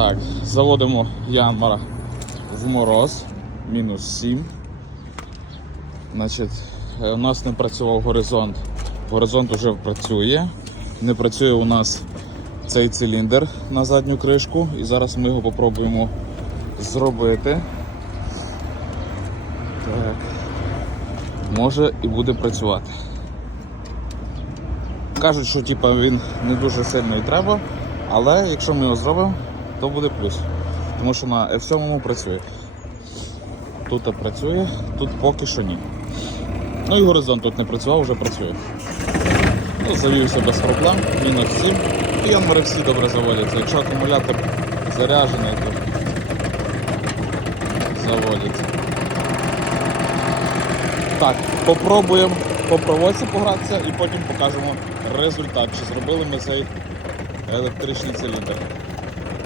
Так, заводимо Янмара в мороз, мінус 7. Значить, е, у нас не працював горизонт. Горизонт вже працює. Не працює у нас цей циліндр на задню кришку. І зараз ми його попробуємо зробити. Так. Може і буде працювати. Кажуть, що типа, він не дуже сильно і треба, але якщо ми його зробимо, то буде плюс. Тому що на F7 працює. Тут працює, тут поки що ні. Ну і горизонт тут не працював, вже працює. Ну, завівся без проблем, мінус 7. І январи всі добре заводяться. Якщо акумулятор заряджений, то заводяться. Так, попробуємо по проводці погратися і потім покажемо результат, чи зробили ми цей електричний циліндр.